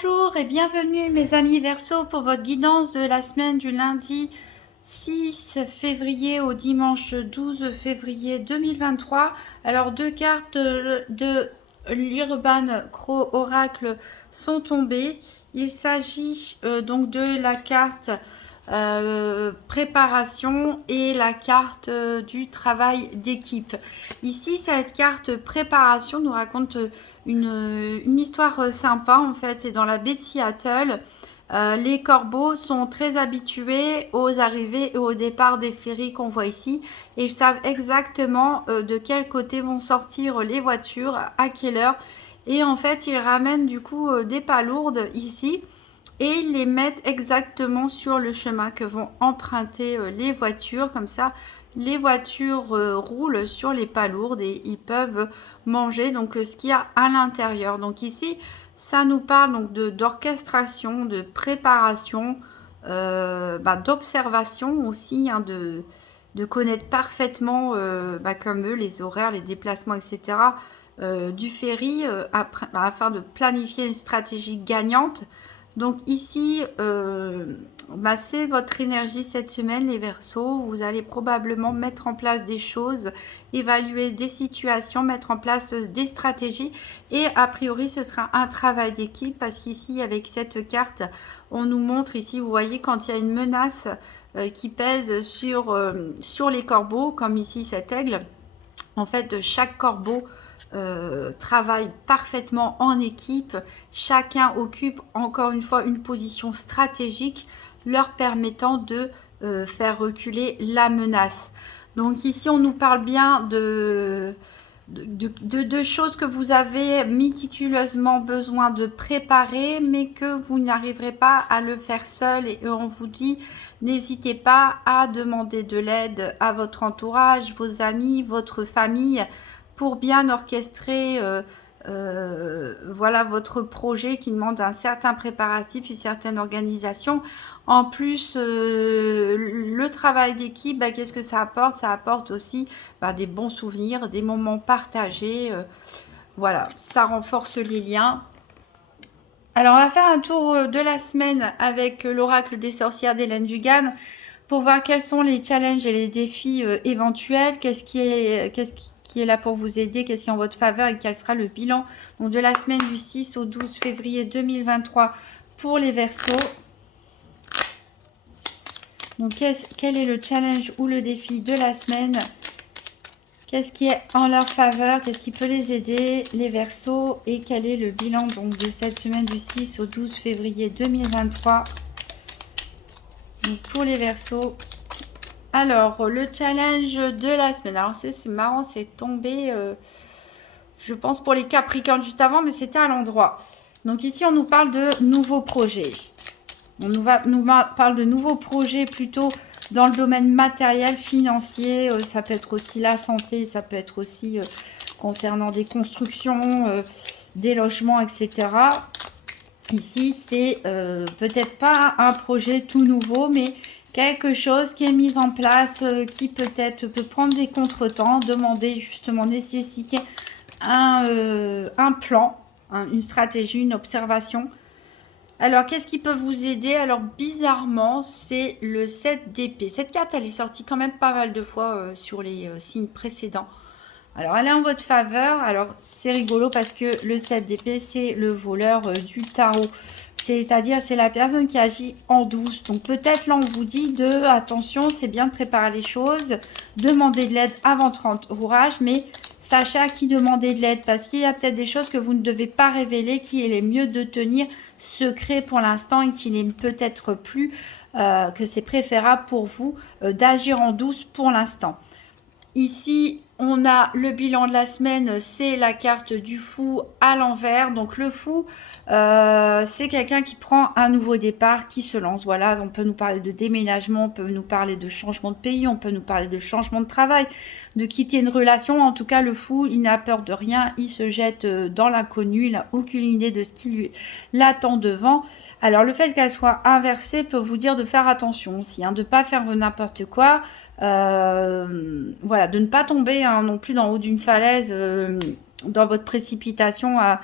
Bonjour et bienvenue mes amis Verseau pour votre guidance de la semaine du lundi 6 février au dimanche 12 février 2023. Alors deux cartes de l'Urban Crow Oracle sont tombées. Il s'agit donc de la carte préparation et la carte du travail d'équipe. Ici, cette carte préparation nous raconte une histoire sympa en fait. C'est dans la baie de Seattle. Les corbeaux sont très habitués aux arrivées et au départ des ferries qu'on voit ici et ils savent exactement de quel côté vont sortir les voitures, à quelle heure, et en fait ils ramènent du coup des palourdes ici et ils les mettent exactement sur le chemin que vont emprunter les voitures. Comme ça, les voitures roulent sur les palourdes et ils peuvent manger donc ce qu'il y a à l'intérieur. Donc ici, ça nous parle donc d'orchestration, de préparation, d'observation aussi, hein, de connaître parfaitement comme eux les horaires, les déplacements, etc. Du ferry afin de planifier une stratégie gagnante. Donc ici, c'est votre énergie cette semaine, les Verseaux. Vous allez probablement mettre en place des choses, évaluer des situations, mettre en place des stratégies. Et a priori, ce sera un travail d'équipe parce qu'ici, avec cette carte, on nous montre ici, vous voyez, quand il y a une menace qui pèse sur les corbeaux, comme ici cet aigle. En fait, chaque corbeau travaille parfaitement en équipe. Chacun occupe encore une fois une position stratégique leur permettant de faire reculer la menace. Donc ici, on nous parle bien de choses que vous avez méticuleusement besoin de préparer, mais que vous n'arriverez pas à le faire seul. Et on vous dit, n'hésitez pas à demander de l'aide à votre entourage, vos amis, votre famille, pour bien orchestrer voilà, votre projet qui demande un certain préparatif, une certaine organisation. En plus, le travail d'équipe, qu'est-ce que ça apporte? Ça apporte aussi des bons souvenirs, des moments partagés. Voilà, ça renforce les liens. Alors, on va faire un tour de la semaine avec l'oracle des sorcières d'Hélène Dugan pour voir quels sont les challenges et les défis éventuels, qu'est-ce qui est là pour vous aider, qu'est-ce qui est en votre faveur et quel sera le bilan donc, de la semaine du 6 au 12 février 2023 pour les Verseaux. Donc, quel est le challenge ou le défi de la semaine? Qu'est-ce qui est en leur faveur? Qu'est-ce qui peut les aider, les Verseaux? Et quel est le bilan donc, de cette semaine du 6 au 12 février 2023 donc, pour les Verseaux? Alors, le challenge de la semaine. Alors, c'est marrant, c'est tombé, je pense, pour les Capricornes juste avant, mais c'était à l'endroit. Donc, ici, on nous parle de nouveaux projets. On nous parle de nouveaux projets plutôt dans le domaine matériel, financier. Ça peut être aussi la santé, ça peut être aussi concernant des constructions, des logements, etc. Ici, c'est peut-être pas un projet tout nouveau, mais quelque chose qui est mis en place, qui peut-être peut prendre des contretemps, demander justement, nécessiter un plan, une stratégie, une observation. Alors, qu'est-ce qui peut vous aider? Alors, bizarrement, c'est le 7 d'épée. Cette carte, elle est sortie quand même pas mal de fois sur les signes précédents. Alors, elle est en votre faveur. Alors, c'est rigolo parce que le 7 d'épée, c'est le voleur du tarot. C'est-à-dire, c'est la personne qui agit en douce. Donc, peut-être là, on vous dit attention, c'est bien de préparer les choses, demander de l'aide avant votre entourage, mais sachez à qui demander de l'aide parce qu'il y a peut-être des choses que vous ne devez pas révéler, qu'il est mieux de tenir secret pour l'instant et qu'il n'est peut-être plus, que c'est préférable pour vous d'agir en douce pour l'instant. Ici, on a le bilan de la semaine, c'est la carte du fou à l'envers. Donc le fou, c'est quelqu'un qui prend un nouveau départ, qui se lance. Voilà, on peut nous parler de déménagement, on peut nous parler de changement de pays, on peut nous parler de changement de travail, de quitter une relation. En tout cas, le fou, il n'a peur de rien, il se jette dans l'inconnu, il n'a aucune idée de ce qui lui l'attend devant. Alors le fait qu'elle soit inversée peut vous dire de faire attention aussi, de ne pas faire n'importe quoi. Voilà, de ne pas tomber non plus d'en haut d'une falaise dans votre précipitation à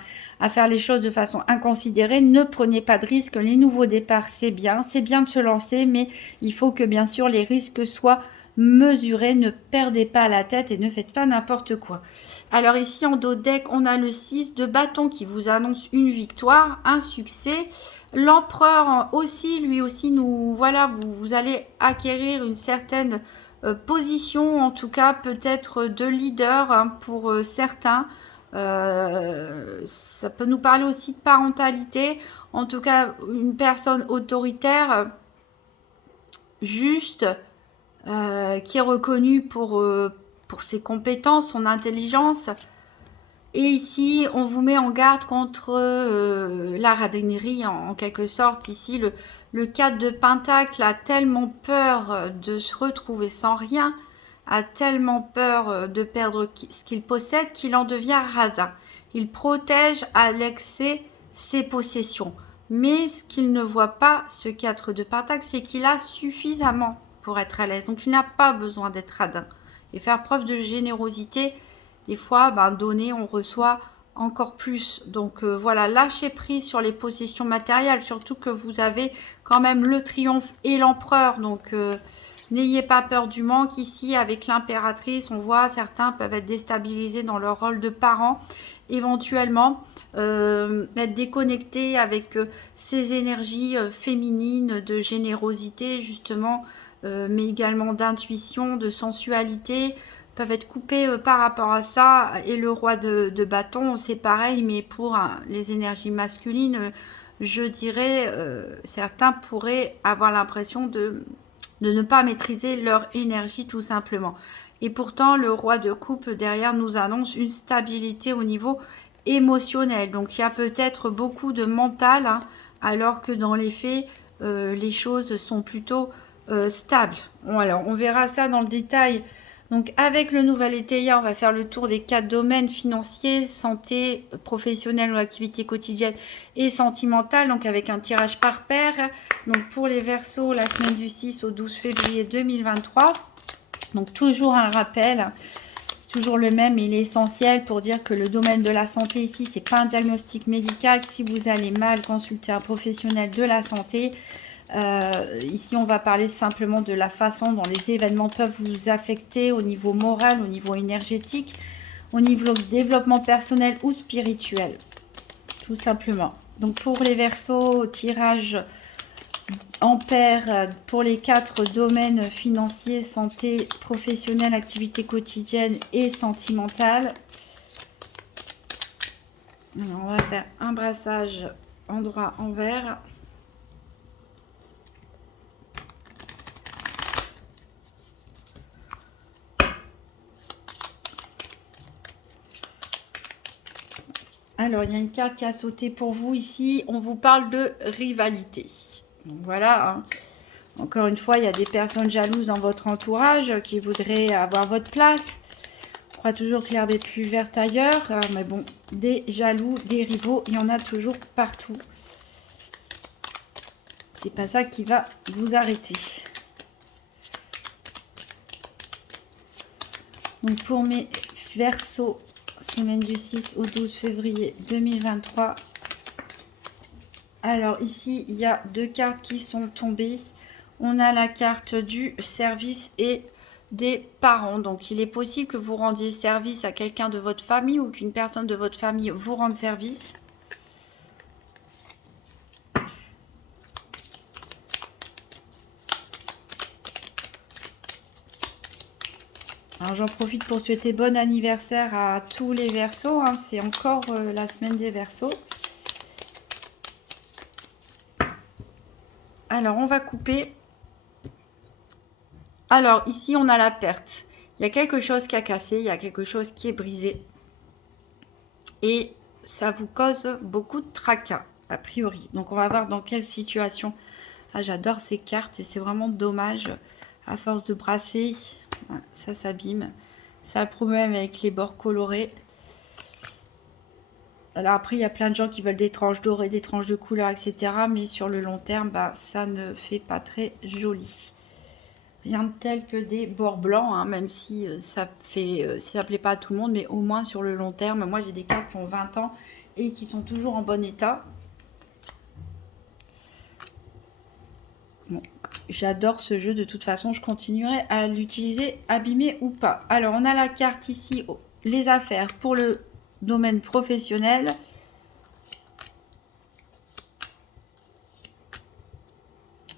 faire les choses de façon inconsidérée. Ne prenez pas de risques. Les nouveaux départs, c'est bien de se lancer, mais il faut que bien sûr les risques soient mesurés. Ne perdez pas la tête et ne faites pas n'importe quoi. Alors ici en dos deck, on a le 6 de bâton qui vous annonce une victoire, un succès. L'empereur aussi, lui aussi, voilà, vous allez acquérir une certaine position, en tout cas peut-être de leader hein, pour certains. Ça peut nous parler aussi de parentalité, en tout cas une personne autoritaire, juste, qui est reconnue pour ses compétences, son intelligence. Et ici, on vous met en garde contre la radinerie, en quelque sorte. Ici, le 4 de Pentacle a tellement peur de se retrouver sans rien, a tellement peur de perdre ce qu'il possède, qu'il en devient radin. Il protège à l'excès ses possessions. Mais ce qu'il ne voit pas, ce 4 de Pentacle, c'est qu'il a suffisamment pour être à l'aise. Donc, il n'a pas besoin d'être radin. Et faire preuve de générosité, des fois, donner, on reçoit encore plus. Donc voilà, lâchez prise sur les possessions matérielles, surtout que vous avez quand même le triomphe et l'empereur. Donc n'ayez pas peur du manque. Ici, avec l'impératrice, on voit certains peuvent être déstabilisés dans leur rôle de parents, éventuellement être déconnectés avec ces énergies féminines de générosité, justement, mais également d'intuition, de sensualité, peuvent être coupés par rapport à ça. Et le roi de bâton, c'est pareil, mais pour les énergies masculines, je dirais, certains pourraient avoir l'impression de ne pas maîtriser leur énergie tout simplement. Et pourtant, le roi de coupe derrière nous annonce une stabilité au niveau émotionnel. Donc il y a peut-être beaucoup de mental, hein, alors que dans les faits, les choses sont plutôt stables. Bon, alors on verra ça dans le détail. Donc avec le nouvel étayer, on va faire le tour des 4 domaines financiers, santé, professionnelle ou activité quotidienne et sentimentale. Donc avec un tirage par paire. Donc pour les Verseaux, la semaine du 6 au 12 février 2023. Donc toujours un rappel, toujours le même, il est essentiel pour dire que le domaine de la santé ici, c'est pas un diagnostic médical. Si vous allez mal, consultez un professionnel de la santé. Ici, on va parler simplement de la façon dont les événements peuvent vous affecter au niveau moral, au niveau énergétique, au niveau développement personnel ou spirituel, tout simplement. Donc pour les Verseaux, tirage en paire pour les 4 domaines financiers, santé, professionnelle, activité quotidienne et sentimentale. Alors, on va faire un brassage endroit envers. Alors, il y a une carte qui a sauté pour vous ici. On vous parle de rivalité. Donc voilà, hein. Encore une fois, il y a des personnes jalouses dans votre entourage qui voudraient avoir votre place. On croit toujours que l'herbe est plus verte ailleurs. Mais bon, des jaloux, des rivaux, il y en a toujours partout. C'est pas ça qui va vous arrêter. Donc pour mes Verseaux, semaine du 6 au 12 février 2023. Alors ici, il y a 2 cartes qui sont tombées. On a la carte du service et des parents. Donc il est possible que vous rendiez service à quelqu'un de votre famille ou qu'une personne de votre famille vous rende service. Alors j'en profite pour souhaiter bon anniversaire à tous les Verseaux, hein. C'est encore la semaine des Verseaux. Alors on va couper. Alors ici on a la perte. Il y a quelque chose qui a cassé, il y a quelque chose qui est brisé. Et ça vous cause beaucoup de tracas, a priori. Donc on va voir dans quelle situation. Ah, j'adore ces cartes et c'est vraiment dommage. À force de brasser, ça s'abîme. Ça a le problème avec les bords colorés. Alors après, il y a plein de gens qui veulent des tranches dorées, des tranches de couleur, etc. Mais sur le long terme, ça ne fait pas très joli. Rien de tel que des bords blancs, hein, même si ça plaît pas à tout le monde, mais au moins sur le long terme. Moi, j'ai des cartes qui ont 20 ans et qui sont toujours en bon état. Bon, j'adore ce jeu, de toute façon, je continuerai à l'utiliser, abîmé ou pas. Alors, on a la carte ici, les affaires pour le domaine professionnel.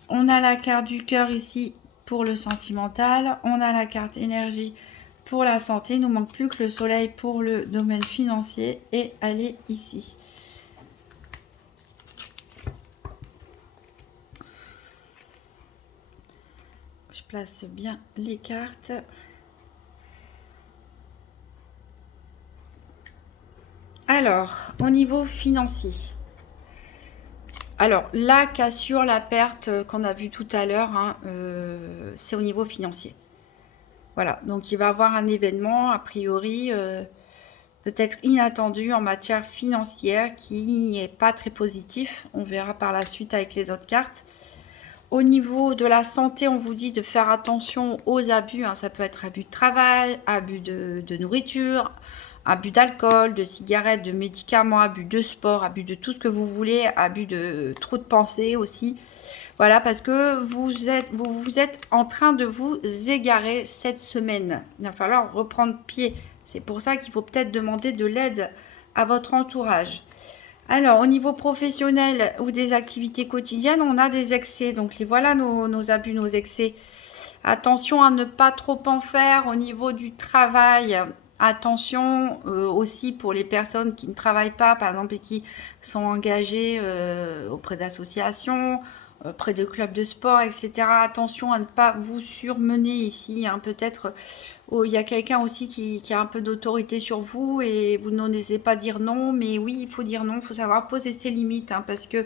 On a la carte du cœur ici pour le sentimental. On a la carte énergie pour la santé. Il nous manque plus que le soleil pour le domaine financier. Et elle est ici. Je place bien les cartes. Alors, au niveau financier. Alors, la cassure, la perte qu'on a vue tout à l'heure, hein, c'est au niveau financier. Voilà, donc il va y avoir un événement, a priori, peut-être inattendu en matière financière qui n'est pas très positif. On verra par la suite avec les autres cartes. Au niveau de la santé, on vous dit de faire attention aux abus. Hein. Ça peut être abus de travail, abus de nourriture, abus d'alcool, de cigarettes, de médicaments, abus de sport, abus de tout ce que vous voulez, abus de trop de pensée aussi. Voilà, parce que vous êtes en train de vous égarer cette semaine. Il va falloir reprendre pied. C'est pour ça qu'il faut peut-être demander de l'aide à votre entourage. Alors, au niveau professionnel ou des activités quotidiennes, on a des excès. Donc, voilà nos abus, nos excès. Attention à ne pas trop en faire au niveau du travail. Attention aussi pour les personnes qui ne travaillent pas, par exemple, et qui sont engagées auprès d'associations, auprès de clubs de sport, etc. Attention à ne pas vous surmener ici. Hein. Peut-être il y a quelqu'un aussi qui a un peu d'autorité sur vous et vous n'osez pas dire non. Mais oui, il faut dire non, il faut savoir poser ses limites hein, parce que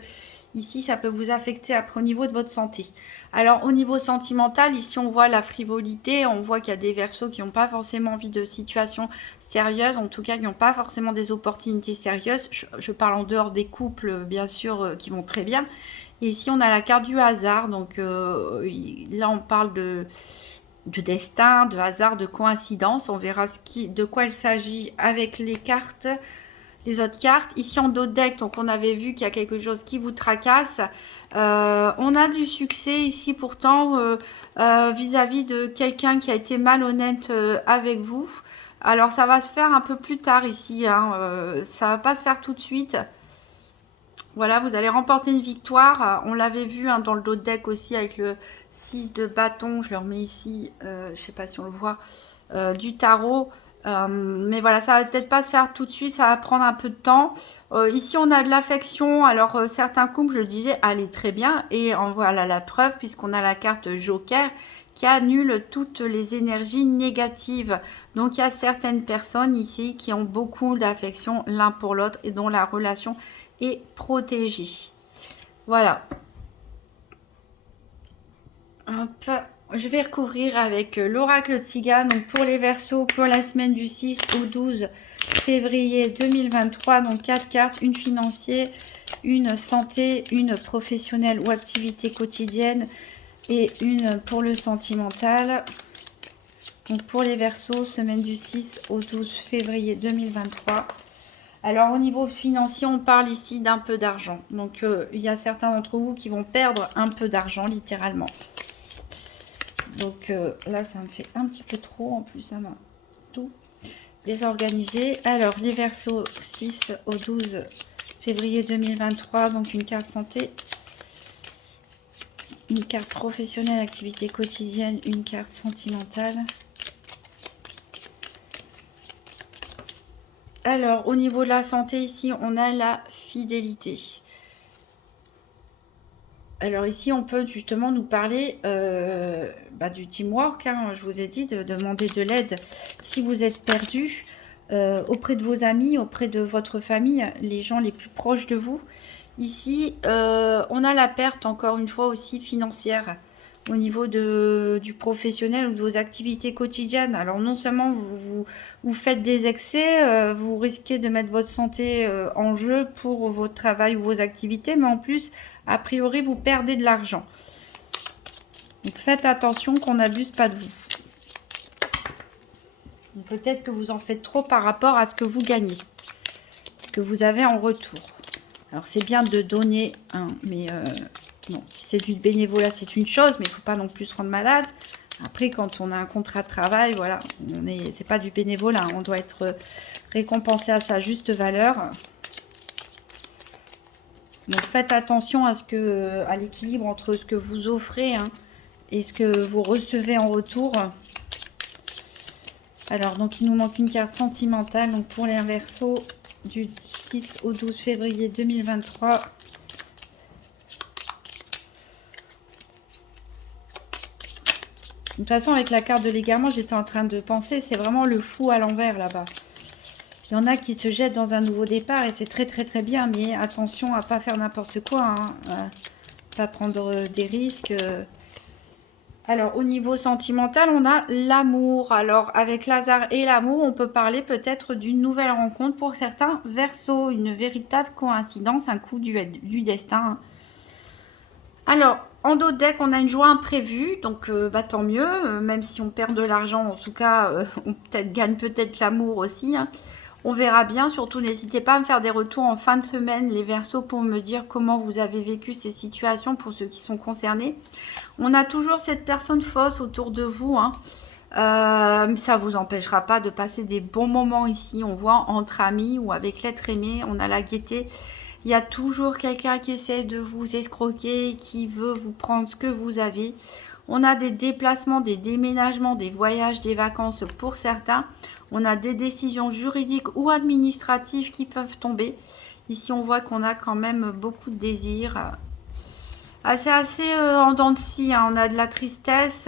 ici, ça peut vous affecter après au niveau de votre santé. Alors, au niveau sentimental, ici, on voit la frivolité. On voit qu'il y a des Verseaux qui n'ont pas forcément envie de situations sérieuses. En tout cas, qui n'ont pas forcément des opportunités sérieuses. Je parle en dehors des couples, bien sûr, qui vont très bien. Et ici, on a la carte du hasard. Donc, là, on parle de destin, de hasard, de coïncidence. On verra de quoi il s'agit avec les cartes. Les autres cartes. Ici en dos de deck, donc on avait vu qu'il y a quelque chose qui vous tracasse. On a du succès ici pourtant vis-à-vis de quelqu'un qui a été malhonnête avec vous. Alors ça va se faire un peu plus tard ici. Hein, ça va pas se faire tout de suite. Voilà, vous allez remporter une victoire. On l'avait vu hein, dans le dos de deck aussi avec le 6 de bâton. Je le remets ici. Je ne sais pas si on le voit. Du tarot. Mais voilà, ça va peut-être pas se faire tout de suite, ça va prendre un peu de temps. Ici, on a de l'affection. Alors, certains couples, je le disais, allez très bien. Et en voilà la preuve, puisqu'on a la carte Joker qui annule toutes les énergies négatives. Donc, il y a certaines personnes ici qui ont beaucoup d'affection l'un pour l'autre et dont la relation est protégée. Voilà. Hop. Je vais recouvrir avec l'oracle de Tzigane. Donc pour les Verseaux, pour la semaine du 6 au 12 février 2023. Donc 4 cartes, une financière, une santé, une professionnelle ou activité quotidienne et une pour le sentimental. Donc pour les Verseaux, semaine du 6 au 12 février 2023. Alors au niveau financier, on parle ici d'un peu d'argent. Donc il y a certains d'entre vous qui vont perdre un peu d'argent littéralement. Donc là, ça me fait un petit peu trop. En plus, ça m'a tout désorganisé. Alors, les Verseaux, 6 au 12 février 2023. Donc, une carte santé. Une carte professionnelle, activité quotidienne. Une carte sentimentale. Alors, au niveau de la santé, ici, on a la fidélité. Alors ici, on peut justement nous parler du teamwork. Hein. Je vous ai dit de demander de l'aide si vous êtes perdu auprès de vos amis, auprès de votre famille, les gens les plus proches de vous. Ici, on a la perte, encore une fois, aussi financière au niveau du professionnel ou de vos activités quotidiennes. Alors non seulement vous faites des excès, vous risquez de mettre votre santé en jeu pour votre travail ou vos activités, mais en plus, a priori, vous perdez de l'argent. Donc faites attention qu'on n'abuse pas de vous. Peut-être que vous en faites trop par rapport à ce que vous gagnez, ce que vous avez en retour. Alors c'est bien de donner, hein, mais non, si c'est du bénévolat, c'est une chose, mais il ne faut pas non plus se rendre malade. Après, quand on a un contrat de travail, voilà, c'est pas du bénévolat, on doit être récompensé à sa juste valeur. Donc faites attention à l'équilibre entre ce que vous offrez, hein, et ce que vous recevez en retour. Alors, donc il nous manque une carte sentimentale. Donc pour les Verseaux du 6 au 12 février 2023. De toute façon, avec la carte de l'égarement, j'étais en train de penser, c'est vraiment le fou à l'envers là-bas. Il y en a qui se jettent dans un nouveau départ et c'est très très très bien, mais attention à pas faire n'importe quoi, hein, pas prendre des risques. Alors, au niveau sentimental, on a l'amour. Alors, avec Lazare et l'amour, on peut parler peut-être d'une nouvelle rencontre pour certains Verseaux. Une véritable coïncidence, un coup du destin. Alors, en dos de deck, on a une joie imprévue. Donc, tant mieux. Même si on perd de l'argent, en tout cas, on gagne peut-être l'amour aussi. Hein. On verra bien. Surtout, n'hésitez pas à me faire des retours en fin de semaine, les Verseaux, pour me dire comment vous avez vécu ces situations pour ceux qui sont concernés. On a toujours cette personne fausse autour de vous. Hein. Ça ne vous empêchera pas de passer des bons moments ici. On voit entre amis ou avec l'être aimé, on a la gaieté. Il y a toujours quelqu'un qui essaie de vous escroquer, qui veut vous prendre ce que vous avez. On a des déplacements, des déménagements, des voyages, des vacances pour certains. On a des décisions juridiques ou administratives qui peuvent tomber. Ici, on voit qu'on a quand même beaucoup de désirs. Ah, c'est assez en dents de scie, hein. On a de la tristesse.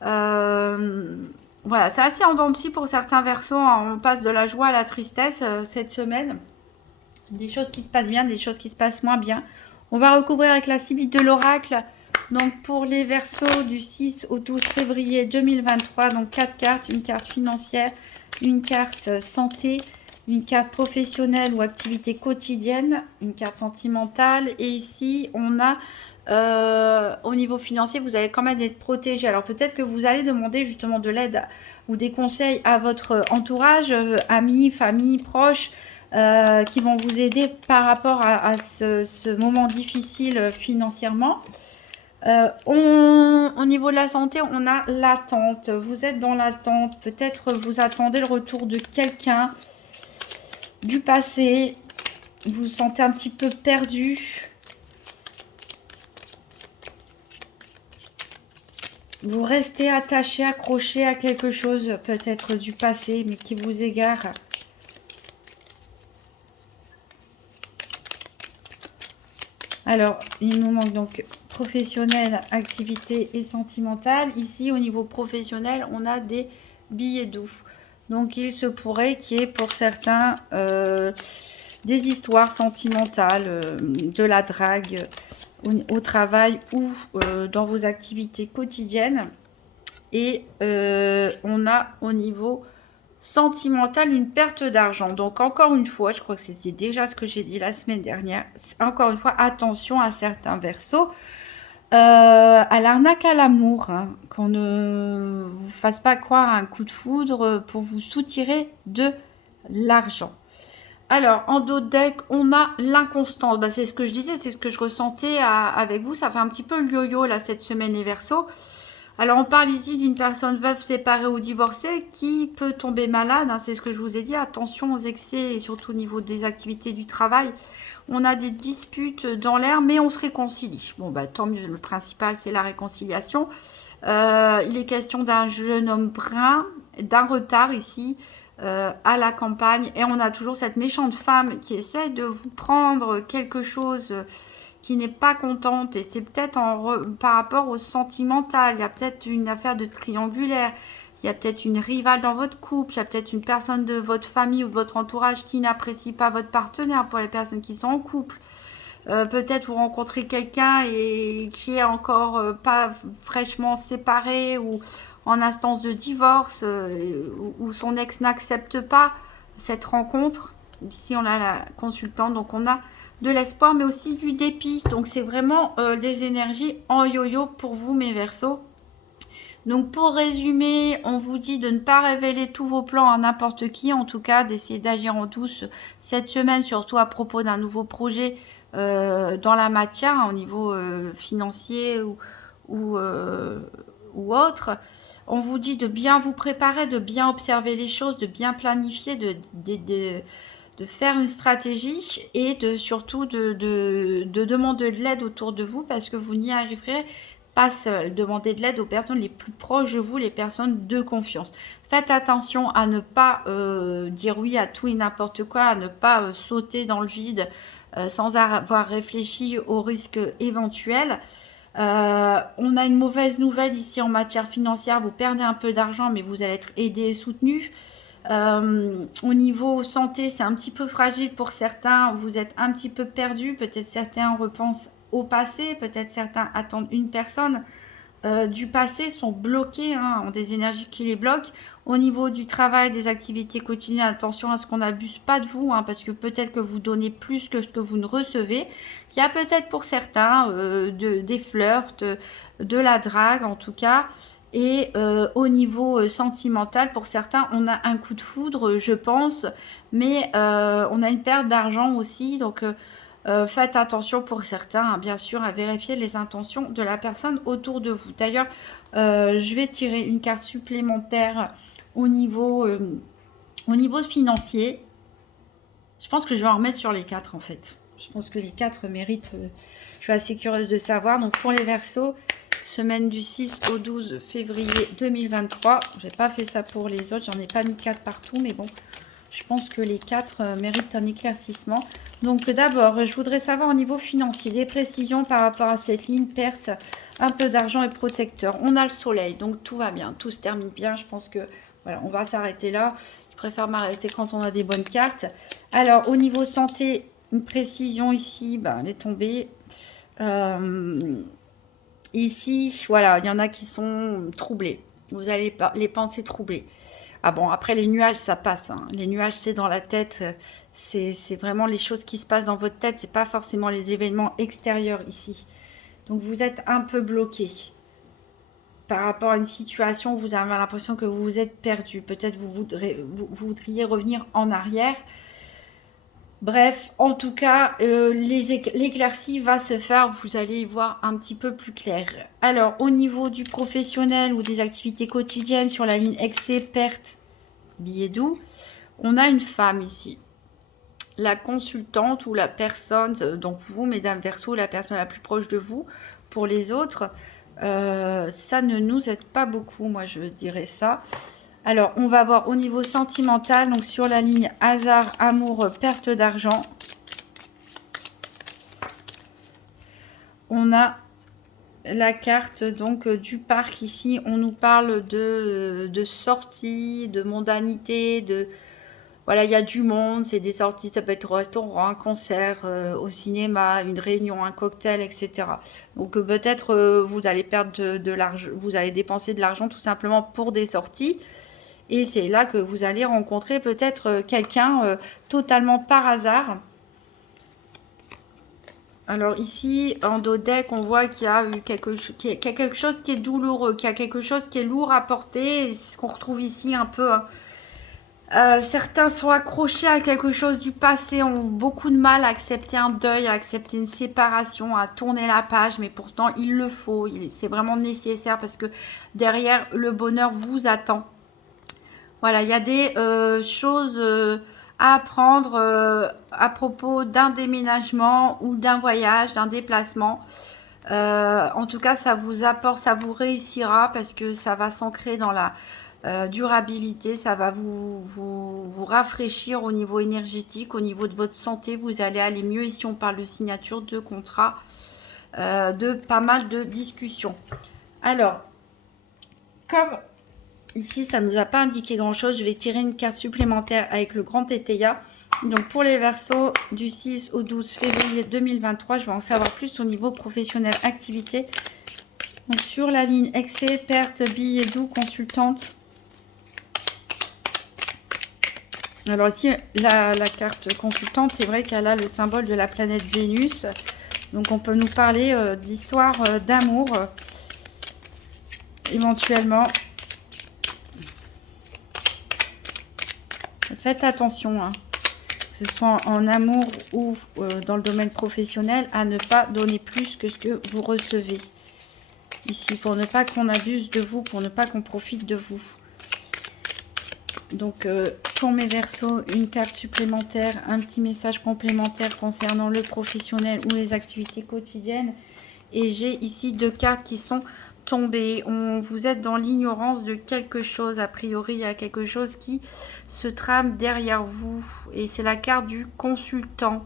Voilà, c'est assez en dents de scie pour certains Verseaux. Hein. On passe de la joie à la tristesse cette semaine. Des choses qui se passent bien, des choses qui se passent moins bien. On va recouvrir avec la Sibylle de l'Oracle. Donc pour les Verseaux du 6 au 12 février 2023, donc 4 cartes, une carte financière, une carte santé, une carte professionnelle ou activité quotidienne, une carte sentimentale. Et ici, on a au niveau financier, vous allez quand même être protégé. Alors peut-être que vous allez demander justement de l'aide ou des conseils à votre entourage, amis, famille, proches, qui vont vous aider par rapport à ce moment difficile financièrement. Au niveau de la santé, on a l'attente. Vous êtes dans l'attente. Peut-être vous attendez le retour de quelqu'un du passé. Vous vous sentez un petit peu perdu. Vous restez attaché, accroché à quelque chose, peut-être du passé, mais qui vous égare. Alors, il nous manque donc professionnel, activité et sentimentale. Ici, au niveau professionnel, on a des billets doux. Donc, il se pourrait qu'il y ait pour certains des histoires sentimentales, de la drague au travail ou dans vos activités quotidiennes. Et on a au niveau sentimental une perte d'argent. Donc encore une fois, je crois que c'était déjà ce que j'ai dit la semaine dernière, encore une fois, attention à certains Verseaux, à l'arnaque à l'amour, hein, qu'on ne vous fasse pas croire à un coup de foudre pour vous soutirer de l'argent. Alors, en dos de deck, on a l'inconstance. Bah, c'est ce que je disais, c'est ce que je ressentais avec vous. Ça fait un petit peu le yo-yo là cette semaine, les Verseaux. Alors, on parle ici d'une personne veuve, séparée ou divorcée qui peut tomber malade. Hein, c'est ce que je vous ai dit. Attention aux excès et surtout au niveau des activités du travail. On a des disputes dans l'air, mais on se réconcilie. Bon, bah, tant mieux. Le principal, c'est la réconciliation. Il est question d'un jeune homme brun, d'un retard ici. À la campagne, et on a toujours cette méchante femme qui essaie de vous prendre quelque chose qui n'est pas contente, et c'est peut-être par rapport au sentimental. Il y a peut-être une affaire de triangulaire, il y a peut-être une rivale dans votre couple, il y a peut-être une personne de votre famille ou de votre entourage qui n'apprécie pas votre partenaire. Pour les personnes qui sont en couple, peut-être vous rencontrez quelqu'un et qui est encore pas fraîchement séparé ou en instance de divorce, où son ex n'accepte pas cette rencontre. Ici, on a la consultante, donc on a de l'espoir, mais aussi du dépit. Donc, c'est vraiment des énergies en yo-yo pour vous, mes Verseaux. Donc, pour résumer, on vous dit de ne pas révéler tous vos plans à n'importe qui. En tout cas, d'essayer d'agir en douce cette semaine, surtout à propos d'un nouveau projet dans la matière, hein, au niveau financier ou, autre. On vous dit de bien vous préparer, de bien observer les choses, de bien planifier, de faire une stratégie et surtout de demander de l'aide autour de vous parce que vous n'y arriverez pas seul. Demandez de l'aide aux personnes les plus proches de vous, les personnes de confiance. Faites attention à ne pas dire oui à tout et n'importe quoi, à ne pas sauter dans le vide sans avoir réfléchi aux risques éventuels. On a une mauvaise nouvelle ici en matière financière. Vous perdez un peu d'argent, mais vous allez être aidé et soutenu. Au niveau santé, c'est un petit peu fragile pour certains. Vous êtes un petit peu perdu. Peut-être certains repensent au passé. Peut-être certains attendent une personne du passé, sont bloqués, hein, ont des énergies qui les bloquent. Au niveau du travail, des activités quotidiennes, attention à ce qu'on n'abuse pas de vous, hein, parce que peut-être que vous donnez plus que ce que vous ne recevez. Il y a peut-être pour certains des flirts, de la drague en tout cas. Et au niveau sentimental, pour certains, on a un coup de foudre, je pense, mais on a une perte d'argent aussi. Donc, faites attention pour certains, hein, bien sûr, à vérifier les intentions de la personne autour de vous. D'ailleurs, je vais tirer une carte supplémentaire au niveau financier. Je pense que je vais en remettre sur les 4 en fait. Je pense que les 4 méritent. Je suis assez curieuse de savoir. Donc, pour les Verseaux, semaine du 6 au 12 février 2023. Je n'ai pas fait ça pour les autres. J'en ai pas mis 4 partout, mais bon. Je pense que les 4 méritent un éclaircissement. Donc d'abord, je voudrais savoir au niveau financier, des précisions par rapport à cette ligne perte, un peu d'argent et protecteur. On a le soleil, donc tout va bien, tout se termine bien. Je pense que voilà, on va s'arrêter là. Je préfère m'arrêter quand on a des bonnes cartes. Alors au niveau santé, une précision ici, ben, elle est tombée. Ici, voilà, il y en a qui sont troublés. Vous allez les penser troublées. Ah bon, après les nuages, ça passe. Hein. Les nuages, c'est dans la tête. C'est vraiment les choses qui se passent dans votre tête. C'est pas forcément les événements extérieurs ici. Donc vous êtes un peu bloqué par rapport à une situation où vous avez l'impression que vous vous êtes perdu. Peut-être vous voudriez revenir en arrière. Bref, en tout cas, l'éclaircie va se faire. Vous allez y voir un petit peu plus clair. Alors, au niveau du professionnel ou des activités quotidiennes sur la ligne excès, perte, billet doux, on a une femme ici. La consultante ou la personne, donc vous, mesdames Verseau, la personne la plus proche de vous. Pour les autres, ça ne nous aide pas beaucoup, moi je dirais ça. Alors, on va voir au niveau sentimental, donc sur la ligne hasard, amour, perte d'argent. On a la carte donc du parc ici. On nous parle de sortie, de mondanité, de... Voilà, il y a du monde, c'est des sorties, ça peut être au restaurant, un concert, au cinéma, une réunion, un cocktail, etc. Donc peut-être vous allez perdre de l'argent, vous allez dépenser de l'argent tout simplement pour des sorties. Et c'est là que vous allez rencontrer peut-être quelqu'un totalement par hasard. Alors ici, en dos deck, on voit qu'il y a eu quelque chose qui est douloureux, qu'il y a quelque chose qui est lourd à porter. C'est ce qu'on retrouve ici un peu. Hein. Certains sont accrochés à quelque chose du passé, ont beaucoup de mal à accepter un deuil, à accepter une séparation, à tourner la page. Mais pourtant, il le faut. C'est vraiment nécessaire parce que derrière, le bonheur vous attend. Voilà, il y a des choses à apprendre à propos d'un déménagement ou d'un voyage, d'un déplacement. En tout cas, ça vous apporte, ça vous réussira parce que ça va s'ancrer dans la durabilité, ça va vous rafraîchir au niveau énergétique, au niveau de votre santé. Vous allez aller mieux. Ici, on parle de signature, de contrat, de pas mal de discussions. Alors, comme... Ici, ça ne nous a pas indiqué grand-chose. Je vais tirer une carte supplémentaire avec le grand Tétéia. Donc, pour les Verseaux, du 6 au 12 février 2023, je vais en savoir plus au niveau professionnel, activité. Donc, sur la ligne excès, perte, billets doux, consultante. Alors ici, la carte consultante, c'est vrai qu'elle a le symbole de la planète Vénus. Donc on peut nous parler d'histoire d'amour, éventuellement. Faites attention, hein, que ce soit en amour ou dans le domaine professionnel, à ne pas donner plus que ce que vous recevez. Ici, pour ne pas qu'on abuse de vous, pour ne pas qu'on profite de vous. Donc, pour mes Verseaux, une carte supplémentaire, un petit message complémentaire concernant le professionnel ou les activités quotidiennes. Et j'ai ici 2 cartes qui sont tombées. Vous êtes dans l'ignorance de quelque chose. A priori, il y a quelque chose qui se trame derrière vous. Et c'est la carte du consultant.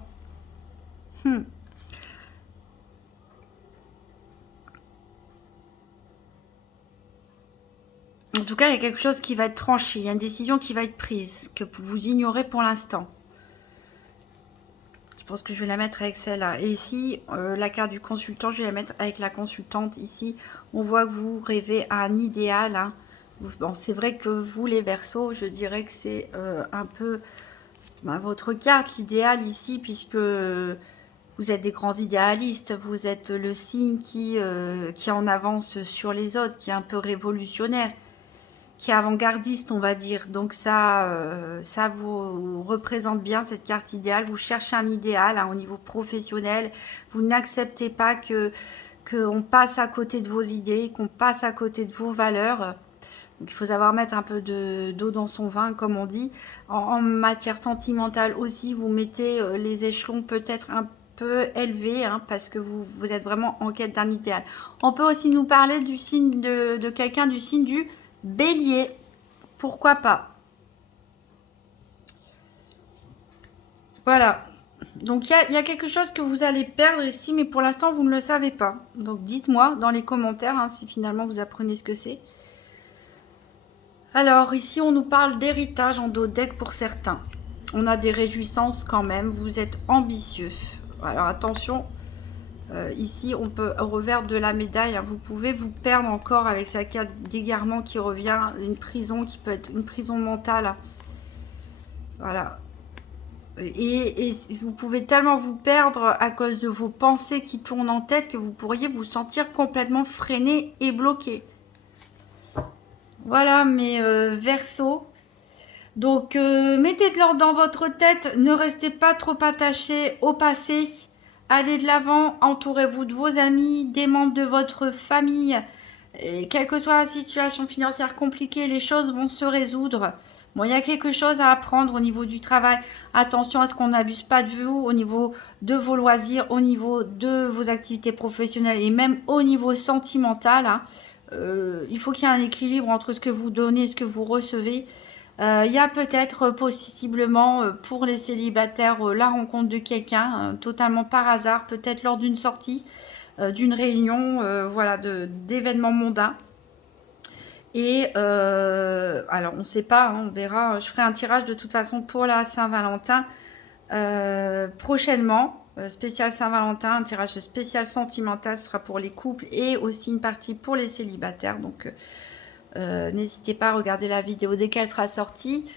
En tout cas, il y a quelque chose qui va être tranché. Il y a une décision qui va être prise, que vous ignorez pour l'instant. Je pense que je vais la mettre avec celle-là. Et ici, la carte du consultant, je vais la mettre avec la consultante. Ici, on voit que vous rêvez à un idéal. Hein. Bon, c'est vrai que vous, les Verseaux, je dirais que c'est un peu votre carte, l'idéal ici, puisque vous êtes des grands idéalistes. Vous êtes le signe qui en avance sur les autres, qui est un peu révolutionnaire, qui est avant-gardiste, on va dire. Donc ça vous représente bien cette carte idéale. Vous cherchez un idéal hein, au niveau professionnel. Vous n'acceptez pas qu'on passe à côté de vos idées, qu'on passe à côté de vos valeurs. Donc il faut savoir mettre un peu d'eau dans son vin, comme on dit. En matière sentimentale aussi, vous mettez les échelons peut-être un peu élevés, hein, parce que vous êtes vraiment en quête d'un idéal. On peut aussi nous parler du signe de quelqu'un du signe du Bélier, pourquoi pas. Voilà. Donc, il y a quelque chose que vous allez perdre ici, mais pour l'instant, vous ne le savez pas. Donc, dites-moi dans les commentaires hein, si finalement vous apprenez ce que c'est. Alors, ici, on nous parle d'héritage en dos deck pour certains. On a des réjouissances quand même. Vous êtes ambitieux. Alors, attention. Ici, on peut, au revers de la médaille, hein, vous pouvez vous perdre encore avec sa carte d'égarement qui revient, une prison qui peut être une prison mentale. Voilà. Et vous pouvez tellement vous perdre à cause de vos pensées qui tournent en tête que vous pourriez vous sentir complètement freiné et bloqué. Voilà mes Verseaux. Donc, mettez de l'ordre dans votre tête, ne restez pas trop attachés au passé. Allez de l'avant, entourez-vous de vos amis, des membres de votre famille. Et quelle que soit la situation financière compliquée, les choses vont se résoudre. Bon, il y a quelque chose à apprendre au niveau du travail. Attention à ce qu'on n'abuse pas de vous au niveau de vos loisirs, au niveau de vos activités professionnelles et même au niveau sentimental. Hein. Il faut qu'il y ait un équilibre entre ce que vous donnez et ce que vous recevez. Il y a peut-être possiblement pour les célibataires la rencontre de quelqu'un totalement par hasard, peut-être lors d'une sortie, d'une réunion, voilà, d'événements mondains. Et alors on ne sait pas, hein, on verra. Je ferai un tirage de toute façon pour la Saint-Valentin prochainement, spécial Saint-Valentin, un tirage spécial sentimental, ce sera pour les couples et aussi une partie pour les célibataires. Donc n'hésitez pas à regarder la vidéo dès qu'elle sera sortie.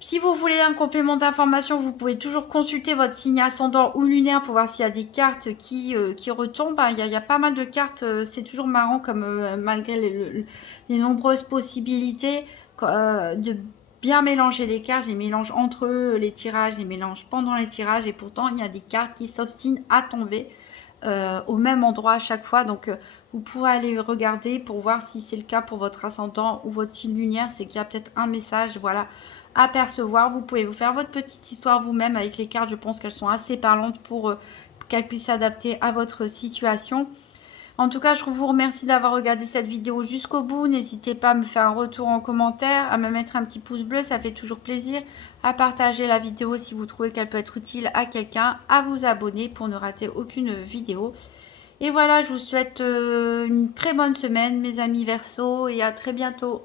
Si vous voulez un complément d'information, vous pouvez toujours consulter votre signe ascendant ou lunaire pour voir s'il y a des cartes qui retombent. Il y a pas mal de cartes, c'est toujours marrant comme malgré les nombreuses possibilités de bien mélanger les cartes. Je les mélange entre eux, les tirages, je les mélange pendant les tirages et pourtant il y a des cartes qui s'obstinent à tomber au même endroit à chaque fois. Donc vous pourrez aller regarder pour voir si c'est le cas pour votre ascendant ou votre signe lunaire. C'est qu'il y a peut-être un message, voilà, à percevoir. Vous pouvez vous faire votre petite histoire vous-même avec les cartes. Je pense qu'elles sont assez parlantes pour qu'elles puissent s'adapter à votre situation. En tout cas, je vous remercie d'avoir regardé cette vidéo jusqu'au bout. N'hésitez pas à me faire un retour en commentaire, à me mettre un petit pouce bleu, ça fait toujours plaisir. À partager la vidéo si vous trouvez qu'elle peut être utile à quelqu'un. À vous abonner pour ne rater aucune vidéo. Et voilà, je vous souhaite une très bonne semaine, mes amis Verseaux, et à très bientôt.